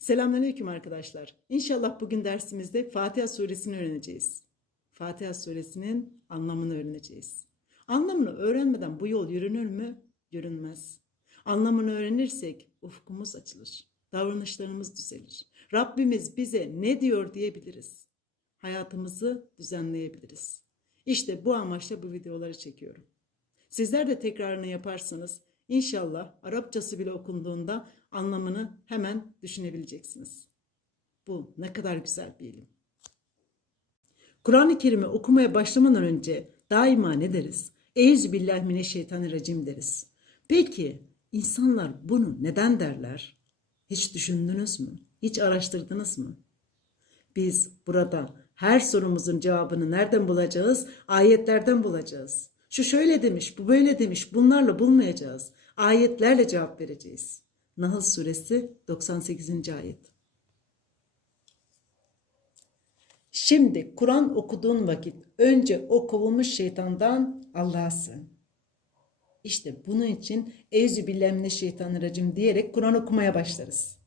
Selamünaleyküm arkadaşlar. İnşallah bugün dersimizde Fatiha suresini öğreneceğiz. Fatiha suresinin anlamını öğreneceğiz. Anlamını öğrenmeden bu yol yürünür mü? Yürünmez. Anlamını öğrenirsek ufkumuz açılır. Davranışlarımız düzelir. Rabbimiz bize ne diyor diyebiliriz. Hayatımızı düzenleyebiliriz. İşte bu amaçla bu videoları çekiyorum. Sizler de tekrarını yaparsanız inşallah Arapçası bile okunduğunda anlamını hemen düşünebileceksiniz. Bu ne kadar güzel bir ilim. Kur'an-ı Kerim'i okumaya başlamadan önce daima ne deriz? Eyyüzü billahi mineşşeytanirracim deriz. Peki insanlar bunu neden derler? Hiç düşündünüz mü? Hiç araştırdınız mı? Biz burada her sorumuzun cevabını nereden bulacağız? Ayetlerden bulacağız. Şu şöyle demiş, bu böyle demiş. Bunlarla bulmayacağız. Ayetlerle cevap vereceğiz. Nahl suresi 98. ayet. Şimdi Kur'an okuduğun vakit önce o kovulmuş şeytandan Allah'a sığın. İşte bunun için Eyyüzü billemne şeytaniracim diyerek Kur'an okumaya başlarız.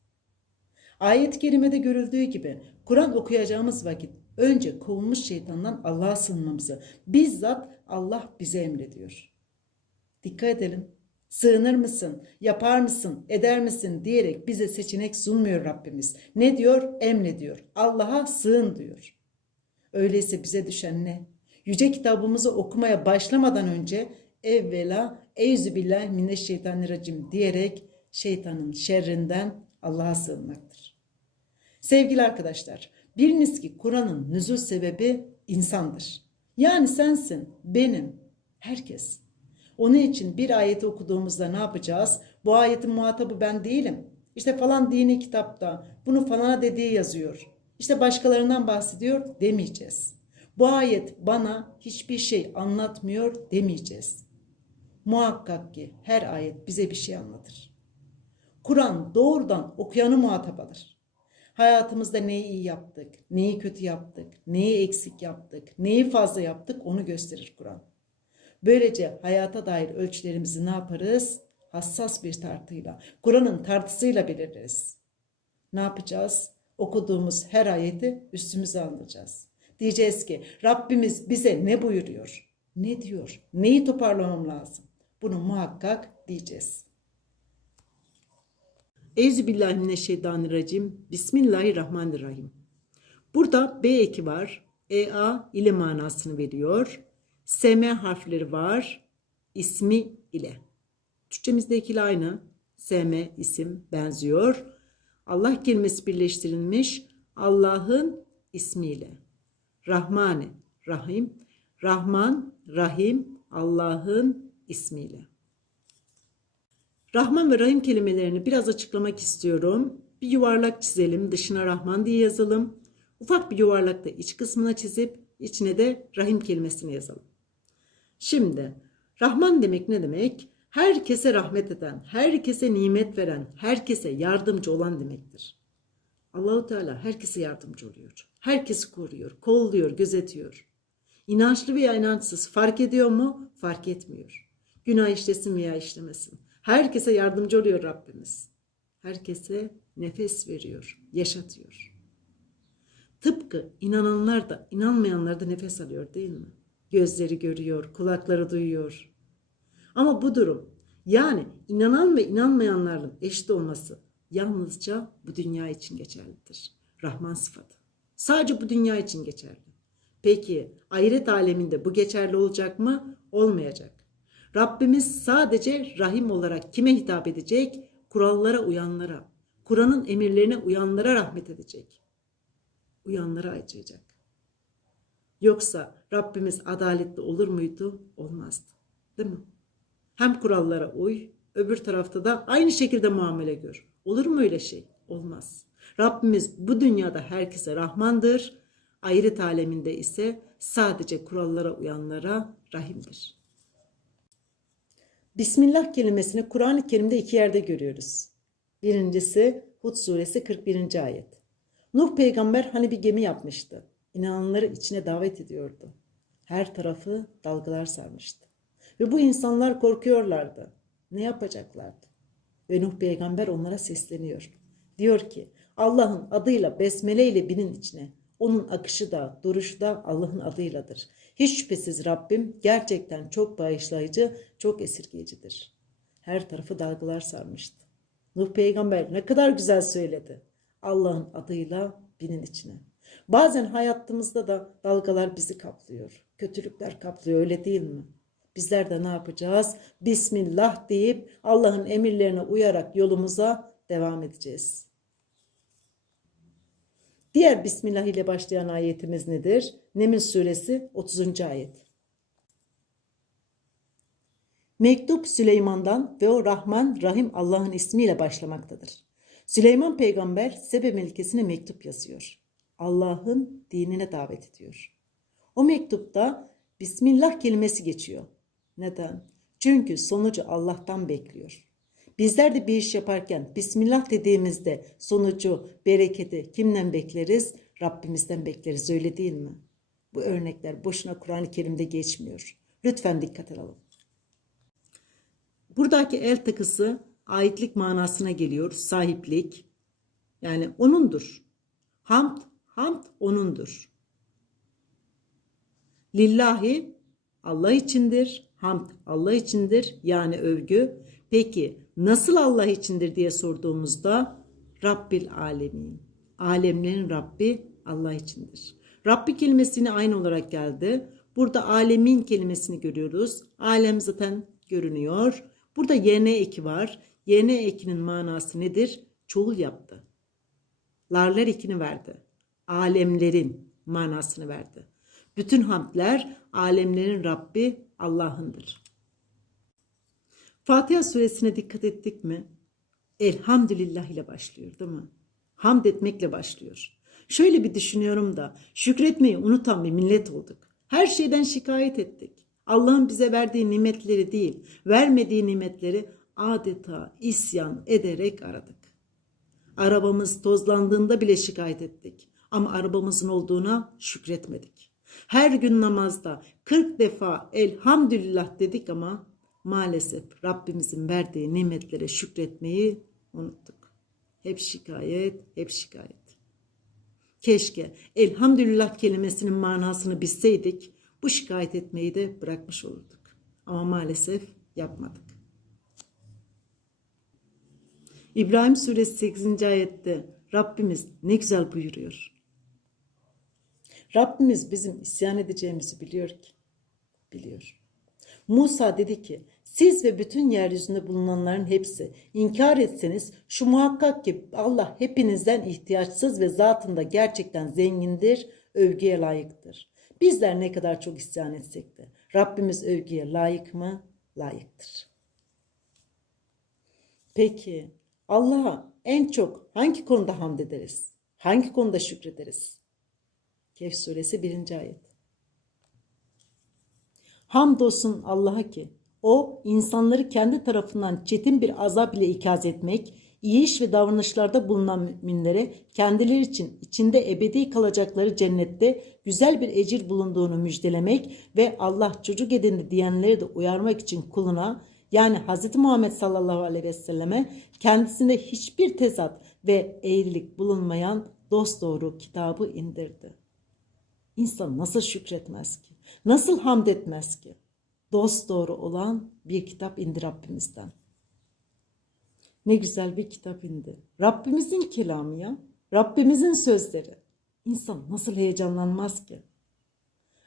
Ayet-i kerimede görüldüğü gibi Kur'an okuyacağımız vakit önce kovulmuş şeytandan Allah'a sığınmamızı bizzat Allah bize emrediyor. Dikkat edelim. Sığınır mısın, yapar mısın, eder misin diyerek bize seçenek sunmuyor Rabbimiz. Ne diyor? Emrediyor. Allah'a sığın diyor. Öyleyse bize düşen ne? Yüce kitabımızı okumaya başlamadan önce evvela eyzü billahi mineşşeytanirracim diyerek şeytanın şerrinden Allah'a sığınmaktır. Sevgili arkadaşlar, biliniz ki Kur'an'ın nüzul sebebi insandır. Yani sensin, benim, herkes. Onun için bir ayeti okuduğumuzda ne yapacağız? Bu ayetin muhatabı ben değilim. İşte falan dini kitapta bunu falana dediği yazıyor. İşte başkalarından bahsediyor demeyeceğiz. Bu ayet bana hiçbir şey anlatmıyor demeyeceğiz. Muhakkak ki her ayet bize bir şey anlatır. Kur'an doğrudan okuyanı muhatap alır. Hayatımızda neyi iyi yaptık, neyi kötü yaptık, neyi eksik yaptık, neyi fazla yaptık onu gösterir Kur'an. Böylece hayata dair ölçülerimizi ne yaparız? Hassas bir tartıyla, Kur'an'ın tartısıyla belirleriz. Ne yapacağız? Okuduğumuz her ayeti üstümüze alacağız. Diyeceğiz ki Rabbimiz bize ne buyuruyor? Ne diyor? Neyi toparlamam lazım? Bunu muhakkak diyeceğiz. Euzubillahimineşşeytanirracim. Bismillahirrahmanirrahim. Burada B eki var. EA ile manasını veriyor. SM harfleri var. ismi ile. Türkçemizdeki aynı. SM isim benziyor. Allah kelimesi birleştirilmiş Allah'ın ismiyle. Rahmane, Rahim, Rahman, Rahim Allah'ın ismiyle. Rahman ve Rahim kelimelerini biraz açıklamak istiyorum. Bir yuvarlak çizelim, dışına Rahman diye yazalım. Ufak bir yuvarlakta iç kısmına çizip içine de Rahim kelimesini yazalım. Şimdi Rahman demek ne demek? Herkese rahmet eden, herkese nimet veren, herkese yardımcı olan demektir. Allahu Teala herkese yardımcı oluyor. Herkesi koruyor, kolluyor, gözetiyor. İnançlı veya inançsız fark ediyor mu? Fark etmiyor. Günah işlesin veya işlemesin. Herkese yardımcı oluyor Rabbimiz. Herkese nefes veriyor, yaşatıyor. Tıpkı inananlar da inanmayanlar da nefes alıyor değil mi? Gözleri görüyor, kulakları duyuyor. Ama bu durum yani inanan ve inanmayanların eşit olması yalnızca bu dünya için geçerlidir. Rahman sıfatı. Sadece bu dünya için geçerli. Peki ahiret aleminde bu geçerli olacak mı? Olmayacak. Rabbimiz sadece rahim olarak kime hitap edecek? Kurallara uyanlara, Kur'an'ın emirlerine uyanlara rahmet edecek. Uyanlara acıyacak. Yoksa Rabbimiz adaletli olur muydu? Olmazdı. Değil mi? Hem kurallara uy, öbür tarafta da aynı şekilde muamele gör. Olur mu öyle şey? Olmaz. Rabbimiz bu dünyada herkese rahmandır. Ahiret aleminde ise sadece kurallara uyanlara rahimdir. Bismillah kelimesini Kur'an-ı Kerim'de iki yerde görüyoruz. Birincisi Hud suresi 41. ayet. Nuh peygamber hani bir gemi yapmıştı. İnananları içine davet ediyordu. Her tarafı dalgalar sarmıştı. Ve bu insanlar korkuyorlardı. Ne yapacaklardı? Ve Nuh peygamber onlara sesleniyor. Diyor ki Allah'ın adıyla besmele ile binin içine. Onun akışı da, duruşu da Allah'ın adıyladır. Hiç şüphesiz Rabbim gerçekten çok bağışlayıcı, çok esirgeyicidir. Her tarafı dalgalar sarmıştı. Nuh peygamber ne kadar güzel söyledi. Allah'ın adıyla binin içine. Bazen hayatımızda da dalgalar bizi kaplıyor. Kötülükler kaplıyor öyle değil mi? Bizler de ne yapacağız? Bismillah deyip Allah'ın emirlerine uyarak yolumuza devam edeceğiz. Diğer Bismillah ile başlayan ayetimiz nedir? Neml suresi 30. ayet. Mektup Süleyman'dan ve o Rahman Rahim Allah'ın ismiyle başlamaktadır. Süleyman peygamber Sebe melkesine mektup yazıyor. Allah'ın dinine davet ediyor. O mektupta Bismillah kelimesi geçiyor. Neden? Çünkü sonucu Allah'tan bekliyor. Bizler de bir iş yaparken Bismillah dediğimizde sonucu, bereketi kimden bekleriz? Rabbimizden bekleriz öyle değil mi? Bu örnekler boşuna Kur'an-ı Kerim'de geçmiyor. Lütfen dikkat alalım. Buradaki el takısı aitlik manasına geliyor. Sahiplik. Yani onundur. Hamd, hamd onundur. Lillahi Allah içindir. Hamd Allah içindir. Yani övgü. Peki nasıl Allah içindir diye sorduğumuzda Rabbil Alemin. Alemlerin Rabbi Allah içindir. Rabbi kelimesini aynı olarak geldi. Burada alemin kelimesini görüyoruz. Alem zaten görünüyor. Burada YN eki var. YN ekinin manası nedir? Çoğul yaptı. Larlar ekini verdi. Alemlerin manasını verdi. Bütün hamdler alemlerin Rabbi Allah'ındır. Fatiha suresine dikkat ettik mi? Elhamdülillah ile başlıyor değil mi? Hamd etmekle başlıyor. Şöyle bir düşünüyorum da şükretmeyi unutan bir millet olduk. Her şeyden şikayet ettik. Allah'ın bize verdiği nimetleri değil, vermediği nimetleri adeta isyan ederek aradık. Arabamız tozlandığında bile şikayet ettik. Ama arabamızın olduğuna şükretmedik. Her gün namazda 40 defa elhamdülillah dedik ama maalesef Rabbimizin verdiği nimetlere şükretmeyi unuttuk. Hep şikayet, hep şikayet. Keşke elhamdülillah kelimesinin manasını bilseydik bu şikayet etmeyi de bırakmış olurduk. Ama maalesef yapmadık. İbrahim suresi 8. ayette Rabbimiz ne güzel buyuruyor. Rabbimiz bizim isyan edeceğimizi biliyor ki. Biliyor. Musa dedi ki siz ve bütün yeryüzünde bulunanların hepsi inkar etseniz şu muhakkak ki Allah hepinizden ihtiyaçsız ve zatında gerçekten zengindir, övgüye layıktır. Bizler ne kadar çok isyan etsek de Rabbimiz övgüye layık mı? Layıktır. Peki Allah'a en çok hangi konuda hamd ederiz? Hangi konuda şükrederiz? Kehf suresi 1. ayet. Hamdolsun Allah'a ki o insanları kendi tarafından çetin bir azap ile ikaz etmek, iyi iş ve davranışlarda bulunan müminlere kendileri için içinde ebedi kalacakları cennette güzel bir ecir bulunduğunu müjdelemek ve Allah çocuk edindi diyenleri de uyarmak için kuluna yani Hz. Muhammed sallallahu aleyhi ve selleme kendisinde hiçbir tezat ve eğrilik bulunmayan dosdoğru kitabı indirdi. İnsan nasıl şükretmez ki? Nasıl hamd etmez ki? Dost doğru olan bir kitap indi Rabbimizden. Ne güzel bir kitap indi. Rabbimizin kelamı ya. Rabbimizin sözleri. İnsan nasıl heyecanlanmaz ki?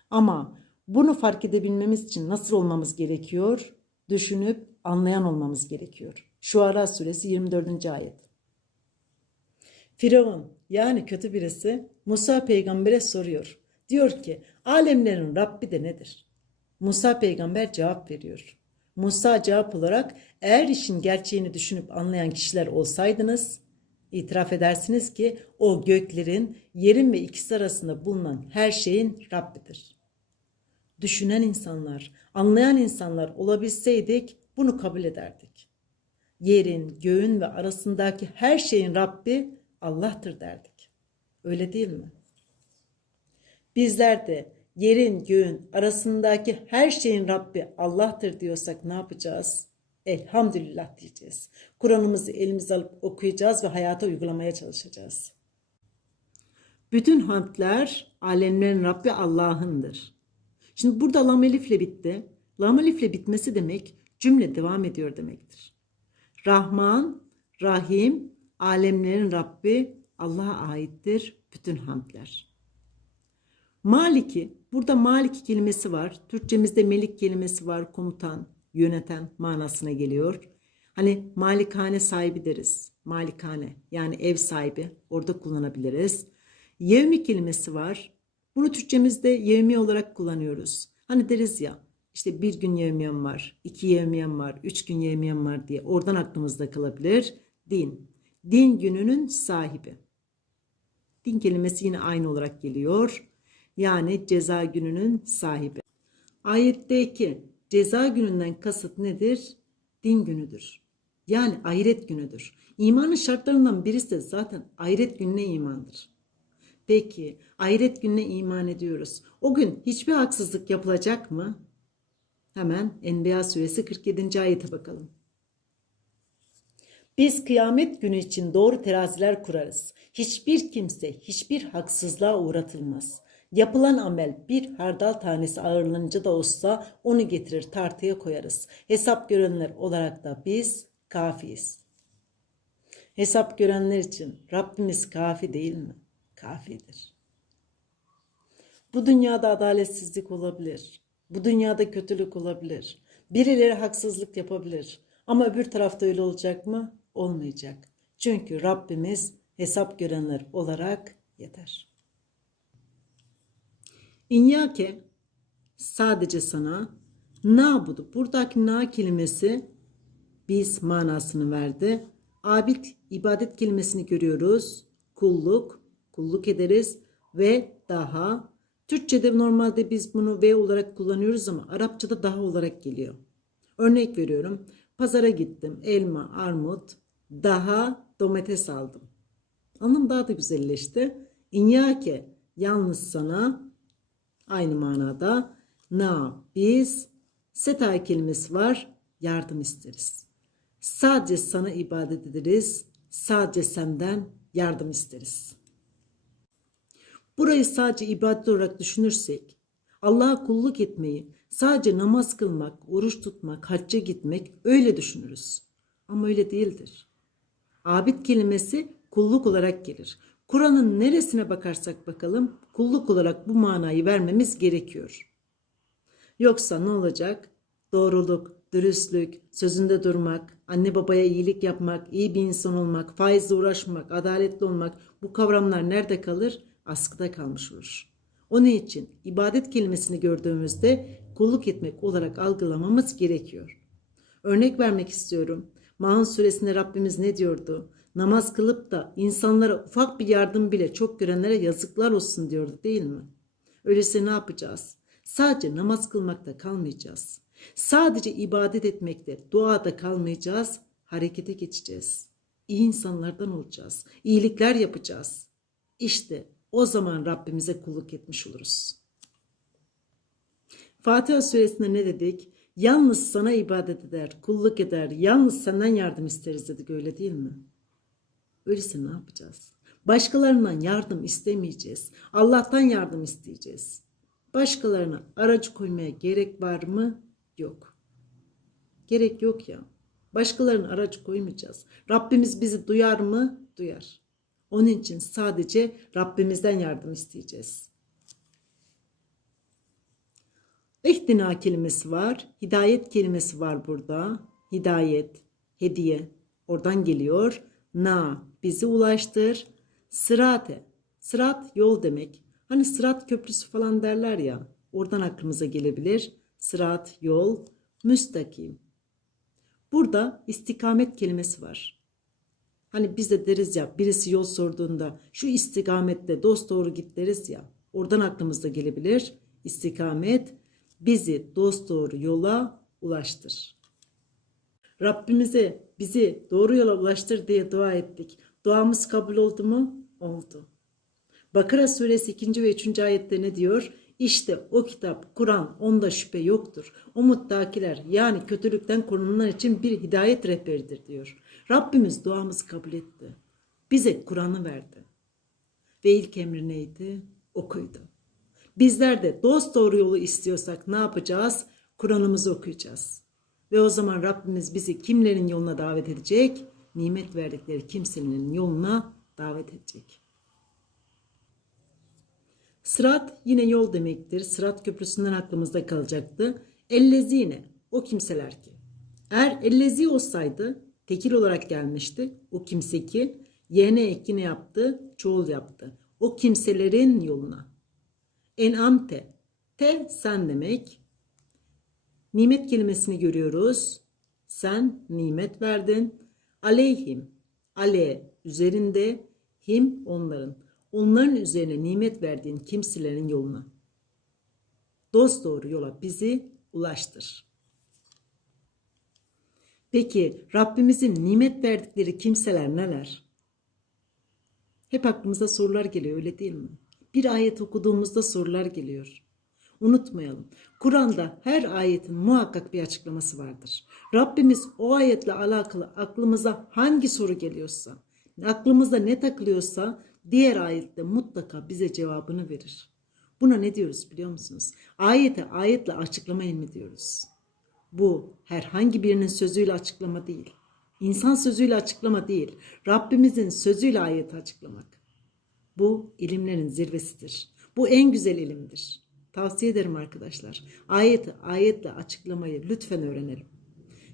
Ama bunu fark edebilmemiz için nasıl olmamız gerekiyor? Düşünüp anlayan olmamız gerekiyor. Şuara suresi 24. ayet. Firavun yani kötü birisi Musa peygambere soruyor. Diyor ki alemlerin Rabbi de nedir? Musa peygamber cevap veriyor. Musa cevap olarak eğer işin gerçeğini düşünüp anlayan kişiler olsaydınız itiraf edersiniz ki o göklerin, yerin ve ikisi arasında bulunan her şeyin Rabbidir. Düşünen insanlar, anlayan insanlar olabilseydik bunu kabul ederdik. Yerin, göğün ve arasındaki her şeyin Rabbi Allah'tır derdik. Öyle değil mi? Bizler de yerin göğün arasındaki her şeyin Rabbi Allah'tır diyorsak ne yapacağız? Elhamdülillah diyeceğiz. Kur'an'ımızı elimize alıp okuyacağız ve hayata uygulamaya çalışacağız. Bütün hamdler alemlerin Rabbi Allah'ındır. Şimdi burada lam elifle bitti. Lam elifle bitmesi demek cümle devam ediyor demektir. Rahman, Rahim, alemlerin Rabbi Allah'a aittir bütün hamdler. Maliki, burada Maliki kelimesi var. Türkçemizde melik kelimesi var. Komutan, yöneten manasına geliyor. Hani malikane sahibi deriz. Malikane yani ev sahibi orada kullanabiliriz. Yevmi kelimesi var. Bunu Türkçemizde yevmi olarak kullanıyoruz. Hani deriz ya işte bir gün yevmiyem var, iki yevmiyem var, üç gün yevmiyem var diye oradan aklımızda kalabilir. Din. Din gününün sahibi. Din kelimesi yine aynı olarak geliyor. Yani ceza gününün sahibi. Ayetteki ceza gününden kasıt nedir? Din günüdür. Yani ahiret günüdür. İmanın şartlarından birisi de zaten ahiret gününe imandır. Peki ahiret gününe iman ediyoruz. O gün hiçbir haksızlık yapılacak mı? Hemen Enbiya suresi 47. ayete bakalım. Biz kıyamet günü için doğru teraziler kurarız. Hiçbir kimse hiçbir haksızlığa uğratılmaz. Yapılan amel bir hardal tanesi ağırlığınca da olsa onu getirir tartıya koyarız. Hesap görenler olarak da biz kafiyiz. Hesap görenler için Rabbimiz kafi değil mi? Kafidir. Bu dünyada adaletsizlik olabilir. Bu dünyada kötülük olabilir. Birileri haksızlık yapabilir. Ama öbür tarafta öyle olacak mı? Olmayacak. Çünkü Rabbimiz hesap görenler olarak yeter. İnyake sadece sana nabudu. Buradaki na kelimesi biz manasını verdi. Abid ibadet kelimesini görüyoruz. Kulluk, kulluk ederiz ve daha. Türkçe'de normalde biz bunu ve olarak kullanıyoruz ama Arapçada daha olarak geliyor. Örnek veriyorum. Pazara gittim. Elma, armut, daha domates aldım. Anlam daha da güzelleşti. İnyake yalnız sana aynı manada na biz seta kelimesi var yardım isteriz. Sadece sana ibadet ederiz. Sadece senden yardım isteriz. Burayı sadece ibadet olarak düşünürsek, Allah'a kulluk etmeyi, sadece namaz kılmak, oruç tutmak, hacca gitmek öyle düşünürüz. Ama öyle değildir. Abid kelimesi kulluk olarak gelir. Kur'an'ın neresine bakarsak bakalım kulluk olarak bu manayı vermemiz gerekiyor. Yoksa ne olacak? Doğruluk, dürüstlük, sözünde durmak, anne babaya iyilik yapmak, iyi bir insan olmak, faizle uğraşmak, adaletli olmak bu kavramlar nerede kalır? Askıda kalmış olur. Onun için ibadet kelimesini gördüğümüzde kulluk etmek olarak algılamamız gerekiyor. Örnek vermek istiyorum. Maun suresinde Rabbimiz ne diyordu? Namaz kılıp da insanlara ufak bir yardım bile çok görenlere yazıklar olsun diyordu değil mi? Öyleyse ne yapacağız? Sadece namaz kılmakta kalmayacağız. Sadece ibadet etmekte, duada kalmayacağız, harekete geçeceğiz. İyi insanlardan olacağız, iyilikler yapacağız. İşte o zaman Rabbimize kulluk etmiş oluruz. Fatiha suresinde ne dedik? Yalnız sana ibadet eder, kulluk eder, yalnız senden yardım isteriz dedik öyle değil mi? Öyleyse ne yapacağız? Başkalarından yardım istemeyeceğiz. Allah'tan yardım isteyeceğiz. Başkalarına aracı koymaya gerek var mı? Yok. Gerek yok ya. Başkalarının aracı koymayacağız. Rabbimiz bizi duyar mı? Duyar. Onun için sadece Rabbimizden yardım isteyeceğiz. İhtina kelimesi var. Hidayet kelimesi var burada. Hidayet, hediye. Oradan geliyor. Na, bizi ulaştır. Sırate. Sırat yol demek. Hani sırat köprüsü falan derler ya. Oradan aklımıza gelebilir. Sırat, yol, müstakim. Burada istikamet kelimesi var. Hani biz de deriz ya birisi yol sorduğunda şu istikamette dost doğru git deriz ya. Oradan aklımıza gelebilir. İstikamet bizi dost doğru yola ulaştır. Rabbimize bizi doğru yola ulaştır diye dua ettik. Duamız kabul oldu mu? Oldu. Bakara suresi 2. ve 3. ayette ne diyor? İşte o kitap, Kur'an, onda şüphe yoktur. O muttakiler yani kötülükten korunanlar için bir hidayet rehberidir diyor. Rabbimiz duamızı kabul etti. Bize Kur'an'ı verdi. Ve ilk emri neydi? Okuydu. Bizler de dost doğru yolu istiyorsak ne yapacağız? Kur'an'ımızı okuyacağız. Ve o zaman Rabbimiz bizi kimlerin yoluna davet edecek? Nimet verdikleri kimsenin yoluna davet edecek. Sırat yine yol demektir. Sırat köprüsünden aklımızda kalacaktı. Ellezine o kimseler ki. Eğer ellezi olsaydı tekil olarak gelmişti. O kimse ki yene ekine yaptı, çoğul yaptı. O kimselerin yoluna. En'amte. Te sen demek. Nimet kelimesini görüyoruz. Sen nimet verdin. Aleyhim. Ale üzerinde. Him onların. Onların üzerine nimet verdiğin kimselerin yoluna. Dost doğru yola bizi ulaştır. Peki Rabbimizin nimet verdikleri kimseler neler? Hep aklımıza sorular geliyor öyle değil mi? Bir ayet okuduğumuzda sorular geliyor. Unutmayalım. Kur'an'da her ayetin muhakkak bir açıklaması vardır. Rabbimiz o ayetle alakalı aklımıza hangi soru geliyorsa, aklımızda ne takılıyorsa diğer ayette mutlaka bize cevabını verir. Buna ne diyoruz biliyor musunuz? Ayete ayetle açıklamayın mı diyoruz? Bu herhangi birinin sözüyle açıklama değil. İnsan sözüyle açıklama değil. Rabbimizin sözüyle ayeti açıklamak. Bu ilimlerin zirvesidir. Bu en güzel ilimdir. Tavsiye ederim arkadaşlar. Ayeti ayetle açıklamayı lütfen öğrenelim.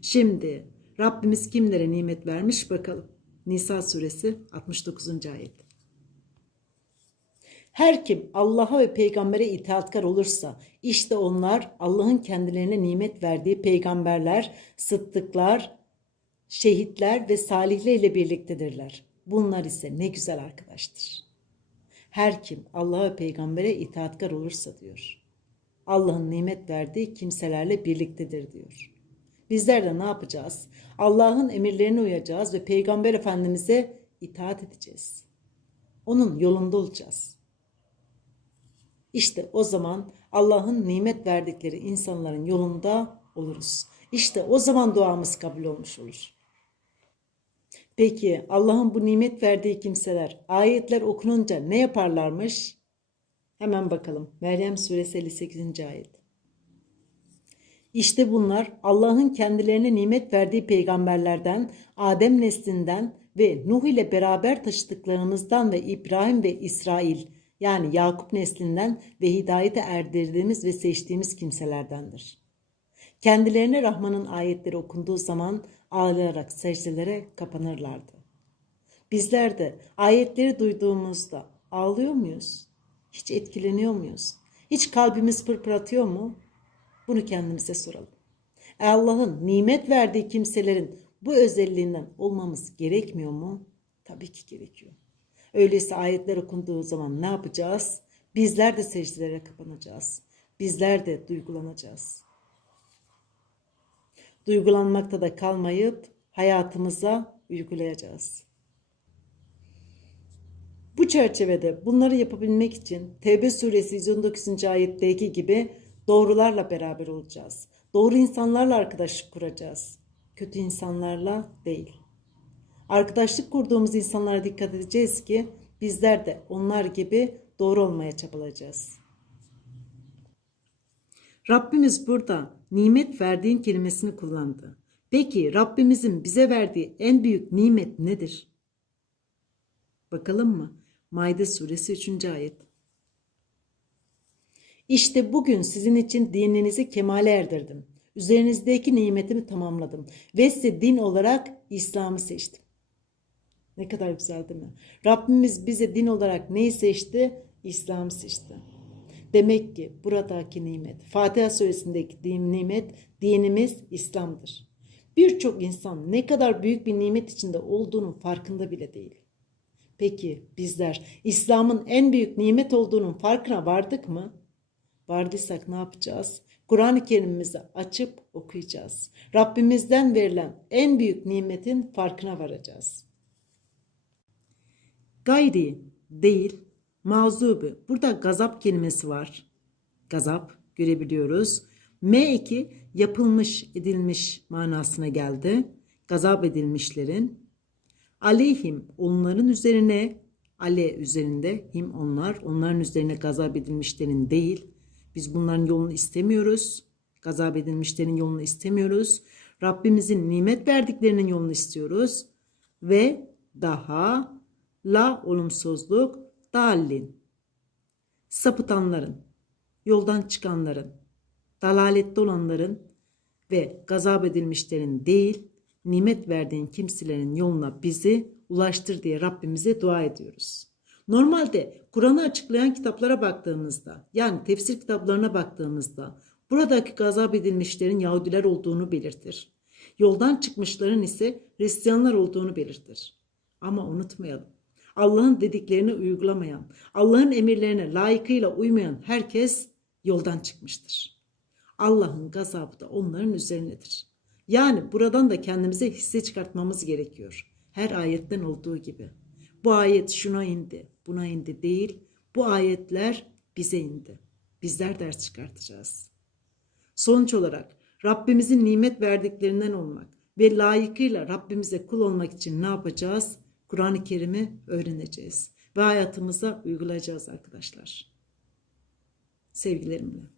Şimdi Rabbimiz kimlere nimet vermiş bakalım. Nisa suresi 69. ayet. Her kim Allah'a ve peygambere itaatkar olursa işte onlar Allah'ın kendilerine nimet verdiği peygamberler, sıddıklar, şehitler ve salihler ile birliktedirler. Bunlar ise ne güzel arkadaştır. Her kim Allah'a ve peygambere itaatkar olursa diyor. Allah'ın nimet verdiği kimselerle birliktedir diyor. Bizler de ne yapacağız? Allah'ın emirlerine uyacağız ve Peygamber Efendimiz'e itaat edeceğiz. Onun yolunda olacağız. İşte o zaman Allah'ın nimet verdikleri insanların yolunda oluruz. İşte o zaman duamız kabul olmuş olur. Peki Allah'ın bu nimet verdiği kimseler ayetler okununca ne yaparlarmış? Hemen bakalım. Meryem suresi 58. ayet. İşte bunlar Allah'ın kendilerine nimet verdiği peygamberlerden, Adem neslinden ve Nuh ile beraber taşıdıklarımızdan ve İbrahim ve İsrail yani Yakup neslinden ve hidayete erdirdiğimiz ve seçtiğimiz kimselerdendir. Kendilerine Rahman'ın ayetleri okunduğu zaman ağlayarak secdelere kapanırlardı. Bizler de ayetleri duyduğumuzda ağlıyor muyuz? Hiç etkileniyor muyuz? Hiç kalbimiz pırpıratıyor mu? Bunu kendimize soralım. E Allah'ın nimet verdiği kimselerin bu özelliğinden olmamız gerekmiyor mu? Tabii ki gerekiyor. Öyleyse ayetler okunduğu zaman ne yapacağız? Bizler de secdelere kapanacağız. Bizler de duygulanacağız. Duygulanmakta da kalmayıp hayatımıza uygulayacağız. Bu çerçevede bunları yapabilmek için Tevbe suresi 119. ayetteki gibi doğrularla beraber olacağız. Doğru insanlarla arkadaşlık kuracağız. Kötü insanlarla değil. Arkadaşlık kurduğumuz insanlara dikkat edeceğiz ki bizler de onlar gibi doğru olmaya çabalayacağız. Rabbimiz burada nimet verdiğin kelimesini kullandı. Peki Rabbimizin bize verdiği en büyük nimet nedir? Bakalım mı? Maide suresi 3. ayet. İşte bugün sizin için dininizi kemale erdirdim. Üzerinizdeki nimetimi tamamladım ve size din olarak İslam'ı seçtim. Ne kadar güzel değil mi? Rabbimiz bize din olarak neyi seçti? İslam'ı seçti. Demek ki buradaki nimet, Fatiha suresindeki nimet, dinimiz İslam'dır. Birçok insan ne kadar büyük bir nimet içinde olduğunun farkında bile değil. Peki bizler İslam'ın en büyük nimet olduğunun farkına vardık mı? Vardıysak ne yapacağız? Kur'an-ı Kerim'imizi açıp okuyacağız. Rabbimizden verilen en büyük nimetin farkına varacağız. Gayri değil, mağzubu. Burada gazap kelimesi var. gazap görebiliyoruz. M2 yapılmış, edilmiş manasına geldi. Gazap edilmişlerin. Aleyhim onların üzerine, ale üzerinde, him onlar, onların üzerine gazap edilmişlerin değil. Biz bunların yolunu istemiyoruz. Gazap edilmişlerin yolunu istemiyoruz. Rabbimizin nimet verdiklerinin yolunu istiyoruz. Ve daha la olumsuzluk dallin. Sapıtanların, yoldan çıkanların, dalalette olanların ve gazap edilmişlerin değil, nimet verdiğin kimselerin yoluna bizi ulaştır diye Rabbimize dua ediyoruz. Normalde Kur'an'ı açıklayan kitaplara baktığımızda, yani tefsir kitaplarına baktığımızda, buradaki gazap edilmişlerin Yahudiler olduğunu belirtir. Yoldan çıkmışların ise Hristiyanlar olduğunu belirtir. Ama unutmayalım. Allah'ın dediklerini uygulamayan, Allah'ın emirlerine layıkıyla uymayan herkes yoldan çıkmıştır. Allah'ın gazabı da onların üzerinedir. Yani buradan da kendimize hisse çıkartmamız gerekiyor. Her ayetten olduğu gibi. Bu ayet şuna indi, buna indi değil. Bu ayetler bize indi. Bizler ders çıkartacağız. Sonuç olarak Rabbimizin nimet verdiklerinden olmak ve layıkıyla Rabbimize kul olmak için ne yapacağız? Kur'an-ı Kerim'i öğreneceğiz ve hayatımıza uygulayacağız arkadaşlar. Sevgilerimle.